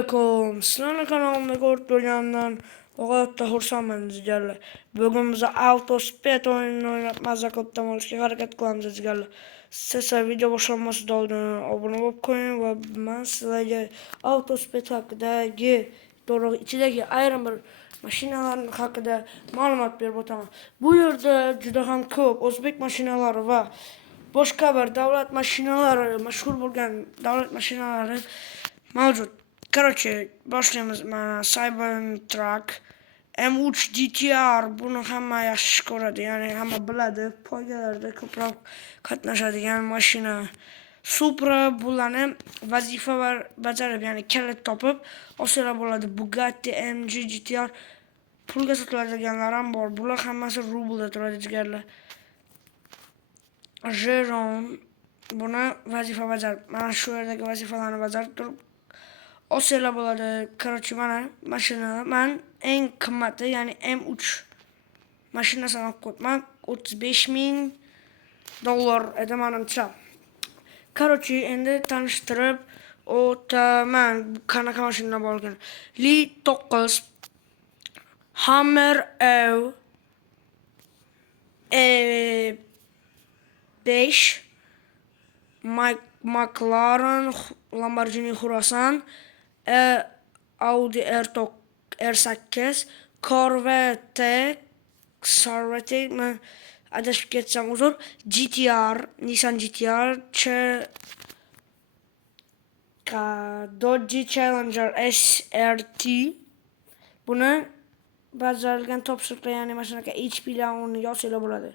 Assalamualaikum. Sizlarning kanalimda ko'rib turgandan g'oyatda xursandman sizlarga. Bugun biz Autosped o'yinini o'ynab mazza qilib dam olishga harakat qilamiz sizlarga. Siz video boshlanmasidan oldin obuna bo'lib qo'ying va men sizlarga Autosped haqidagi to'g'ri ichidagi ayrim bir mashinalar haqida ma'lumot berib o'taman. Bu yerda juda ham ko'p o'zbek mashinalari va boshqa bir davlat mashinalari, mashhur bo'lgan davlat mashinalari mavjud. Короче, boshlaymiz. Mana Cybertruck M3 GTR buni hamma yaxshi ko'radi, ya'ni hamma biladi. Poygalarda ko'proq qatnashadigan mashina. Supra bularni vazifa bajarib, ya'ni kalit topib olsalar bo'ladi. Bugatti MG GTR pulga sotiladiganlar ham bor. Bular hammasi rublda turadi jigarlar. Jeron buni vazifa bajarib, mana shu yerdagi vazifalarni bajarib turib olsalar bo'ladi. Короче, mana mashinalar men eng qimmati, ya'ni M3 mashinasini olib qo'yibman. $35,000 edi menimcha. Короче, endi tanishtirib o'taman qanaqa mashina bo'lgan. Li 9 Hammer E5 McLaren Lamborghini Huracan Audi R8 Corvette men adashib ketsam uzr, GTR Nissan GTR Dodge Challenger SRT buni bajarilgan topshiriqlar, ya'ni mana shunaqa HP uni yozsalar bo'ladi.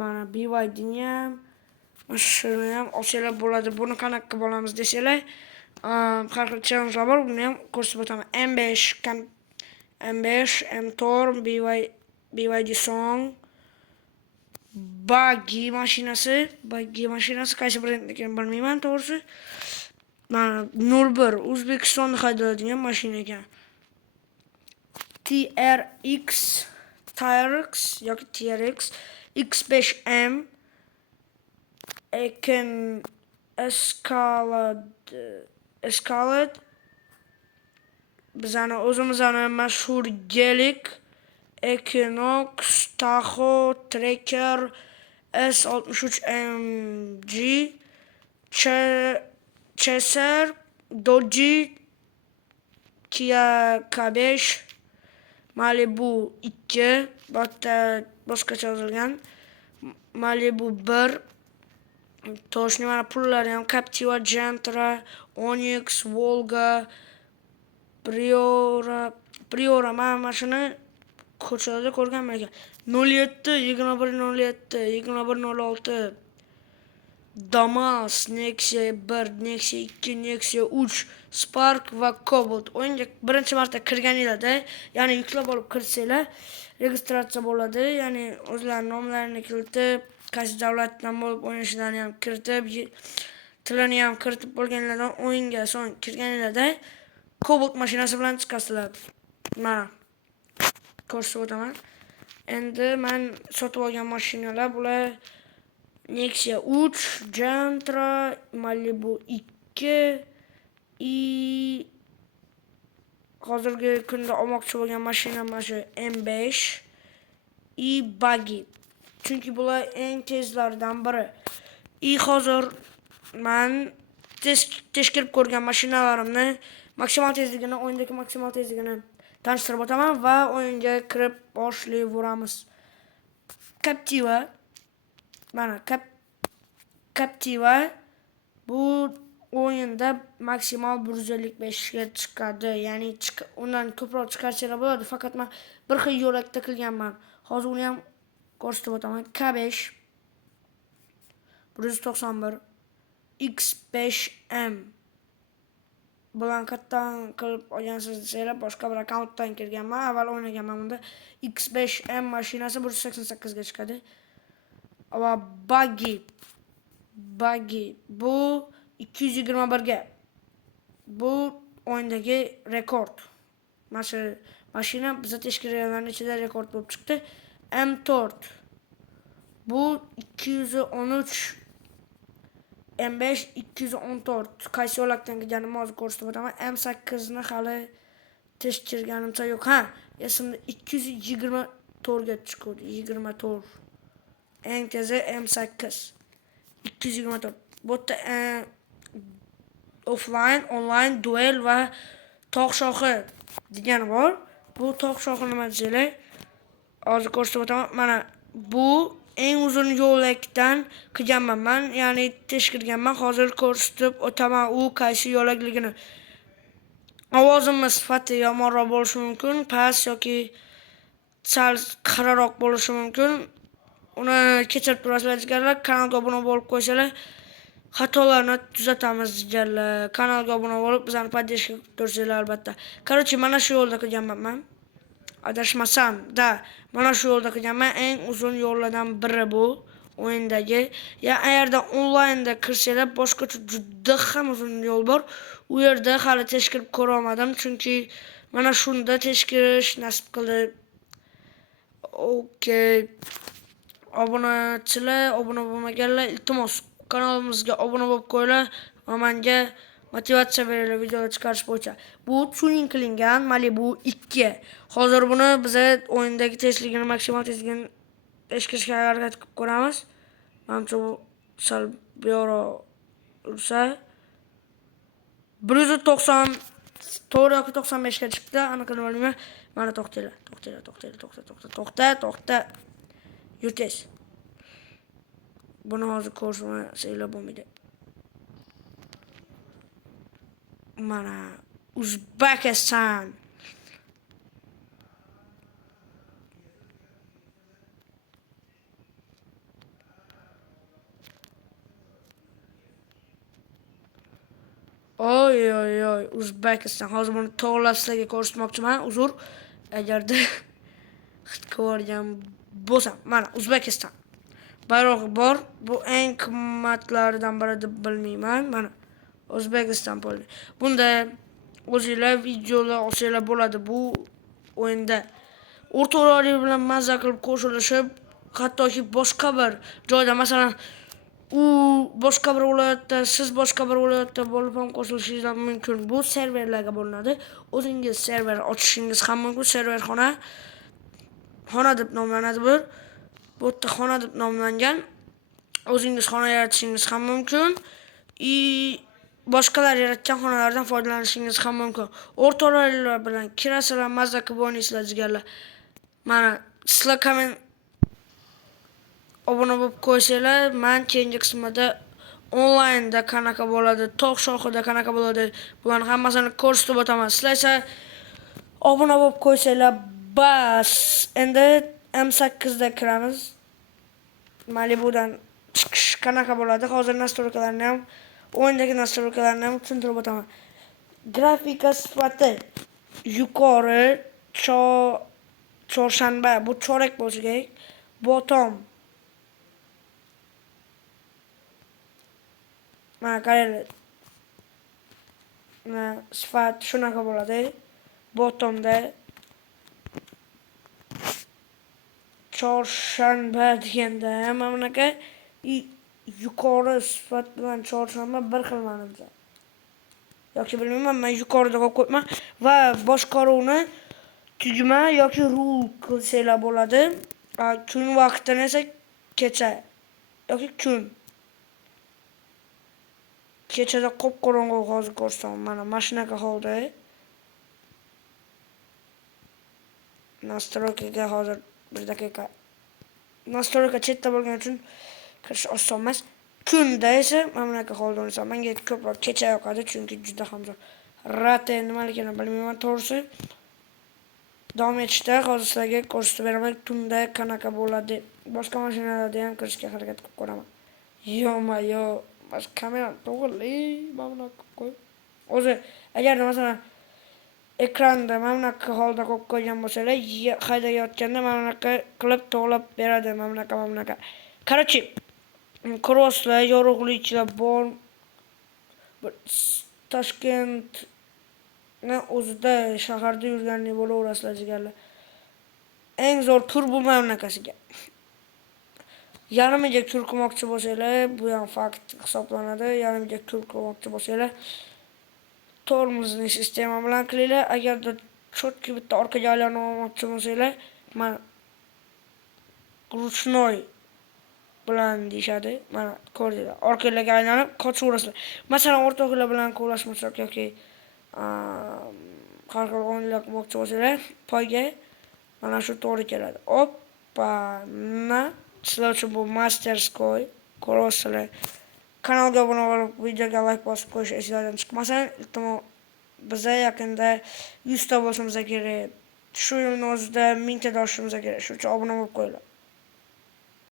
Mana BYDni ham mashina ham olsalar bo'ladi. Buni qanaqa bo'lamiz desalar, har xil challengelar bor, buni ham ko'rsatib o'taman. M5, M4, BYD Song, Buggy mashinasi qaysi brendniki bilmayman to'g'risi. Mana 01 O'zbekistonda haydaladigan mashina ekan. TRX yoki TRX X5M Escalade bizani o'zimizni mashhur Gelik Equinox Tahoe Tracker S63MG Chaser Dodge Kia K5 Malibu 2 boshqacha yozilgan, Malibu 1 toshni mana pullari ham Captiva, Gentra, Onyx, Volga, Priora mana shuni ko'chada ko'rganman ekan. 07 2107 2106 Damas, Nexia 1, Nexia 2, Nexia 3, Spark va Cobalt. O'yinga birinchi marta kirganinglarda, ya'ni yuklab olib kirsanglar, registratsiya bo'ladi. Ya'ni o'zlarining nomlarini kiritib, qaysi davlatdan bo'lib o'ynashlarini ham kiritib, tilini ham kiritib bo'lganlardan o'yinga so'ng kirganinglarda Cobalt mashinasi bilan chiqasizlar. Mana ko'rsatib o'taman. Endi men sotib olgan mashinalar bular: Nexia 3, Gentra, Malibu 2 hozirgi kunda olmoqchi bo'lgan mashina mana shu M5 Buggy. Chunki bular eng tezlaridan biri. Hozir men teshkirib ko'rgan mashinalarimni maksimal tezligini, o'yindagi maksimal tezligini tanishtirib o'taman va o'yinga kirib boshlayveramiz. Captiva mana Captiva bu o'yinda maksimal 155 ga chiqadi. Ya'ni undan ko'proq chiqarsalar bo'ladi, faqat men bir xil yo'lakda qilganman. Hozir uni ham ko'rsatib o'taman. K5 191 X5M bilan qatdan qilib olgansiz desanglar, boshqa bir akkauntdan kirganman, avval o'ynaganman bunda. X5M mashinasi 188 ga chiqadi. Va Buggy bu 221 ga. Bu o'yindagi rekord. Mana mashina bizga teshkirlarning ichida rekord bo'lib chiqdi. M4 bu 213 M5 214 qaysi yo'lakdan kelganimni hozir ko'rsatib o'taman. M8 ni hali tekshirganimcha yo'q. Ha, esimda 224 ga chiqdi. 24. Eng tezi M8 224. Bu yerda offline, online, duel va tog' shoxi degani bor. Bu tog' shoxi nima deyiladi? Hozir ko'rsatib o'taman. Mana bu eng uzun yo'lakdan qilganman men, ya'ni tekshirganman. Hozir ko'rsatib o'taman u qaysi yo'lakligini. Ovozimiz sifati yomonroq bo'lishi mumkin, past yoki sal qararoq bo'lishi mumkin. Uni kechirib turasizlar. Kanalga obuna bo'lib qo'ysanglar, xatolarni tuzatamiz deganlar. Kanalga obuna bo'lib, bizani podдержка tursanglar albatta. Короче, mana shu yo'lda qilganman men. Adashmasam, mana shu yo'lda qilganman. Eng uzun yo'llardan biri bu o'yindagi. Ya agarda onlaynda kirsanglar, boshqacha juda ham uzun yo'l bor. U yerda hali tekshirib ko'ra olmadim, chunki mana shunda tekshirish nasib qildi. Okey. Obunachilar, obuna bo'lmaganlar, iltimos kanalimizga obuna bo'lib qo'yinglar va menga motivatsiya beringlar videolar chiqarish bo'yicha. Bu tuning qilingan Malibu 2. Hozir buni biz o'yindagi tezligini, maksimal tezligini teshkirishga harakat qilib ko'ramiz. Menimcha bu sal buyora ursa 194 yoki 95 ga chiqdi. Aniqini bilmayman. Mana to'xta. Yurtez. Buni hozir ko'rsatmasanglar bo'lmaydi. Mana Uzbekistan. Oy, Uzbekistan. Hozir buni to'g'rilab sizlarga ko'rsatmoqchiman. Uzr, agarda xit ko'rgan bo'lsam. Mana Uzbekistan. Bayrog'i bor. Bu eng qimmatlaridan biri deb bilmayman. Mana O'zbekiston bo'ldi. Bunda o'zingizlar videolar olsanglar bo'ladi bu o'yinda. O'rtoqlar bilan mazza qilib qo'shilishib, hattoki boshqa bir joyda, masalan, u boshqa bir viloyatda, siz boshqa bir viloyatda bo'lib ham qo'shilishingiz mumkin. Bu serverlarga bo'linadi. O'zingiz server ochishingiz ham mumkin. Serverxona deb nomlanadi bu. Bu yerda xona deb nomlangan. O'zingiz xona yaratishingiz ham mumkin. Boshqalar yaratgan xonalardan foydalanishingiz ham mumkin. O'rtoqlar bilan kirasizlar, mazza qilib o'ynaysizlar deganlar. Mana sizlar komment obuna bo'lib qo'ysanglar, men keyingi qismida onlaynda qanaqa bo'ladi, tog' shoxida qanaqa bo'ladi, bularni hammasini ko'rsatib o'taman. Sizlar esa obuna bo'lib qo'ysanglar bas. Endi M8 da kiramiz. Malibudan chiqish qanaqa bo'ladi? Hozir nastroykalarni ham, o'yindagi nastroykalarni ham tushuntirib o'taman. Grafika sifati yuqori, chorshanba, bu chorak bo'lishi kerak. Bottom. Mana qaranglar. Mana sifat shunaqa bo'ladi. Bottomda chorshanba deganda mana bunaqa yuqori sifat bilan chorshanba bir xil manimcha. Yoki bilmayman, men yuqorida qo'yib qo'yman va boshqaruvni tugma yoki rul qilsanglar bo'ladi. Kun vaqtini esa kecha yoki kun. Kechada qop-qorong'u hozir ko'rsataman. Mana mashinaga holda. Nastroykaga hozir 1 daqiqa. Nastroyka chetda bo'lgani uchun kirish oson emas. Kunda esa mana bunaqa holda o'ynasam, menga ko'proq kecha yoqadi, chunki juda ham zo'r. Rate nimaligini bilmayman to'g'risi. Davom etishda hozir sizlarga ko'rsatib beraman, tunda qanaqa bo'ladi. Boshqa mashinalarda ham kirishga harakat qilib ko'raman. Yo, bas kamera to'g'ri, mana bunaqa qo'y. O'zi agar masalan ekranda mana bunaqa holda qo'yib qo'ygan bo'lsalar, haydayotganda mana bunaqa qilib to'g'rilab beradi, mana bunaqa. Короче, crosslar, yorug'liklar bor. Toshkentni o'zida shaharda yurganlik bo'laverasizlar deganlar. Eng zo'r tur bu mana bunaqasiga. yarimiga tur qilmoqchi bo'lsanglar, bu ham fakt hisoblanadi. Yarimiga tur qilmoqchi bo'lsanglar, tormozning sistema bilan qilinglar. Agarda cho'tki bitta orqaga aylanib olmoqchi bo'lsanglar, mana ruchnoy bilan deyishadi. Mana ko'rdinglar. Orqalarga aylanib qochaverasizlar. Masalan, o'rtoqlar bilan qo'llashmasak yoki har xil o'yinlar qilmoqchi bo'lsanglar, poyga mana shu to'g'ri keladi. Oppa, sizlar uchun bu masterskoy. Ko'rasizlar. Kanalga obuna bo'lib, videoga like bosib qo'yish esingizdan chiqmasin. Iltimos, biza yaqinda 100 ta bo'lishimiz kerak. Shu yilning o'zida 1000 ta doshimiz kerak. Shuning uchun obuna bo'lib qo'yinglar.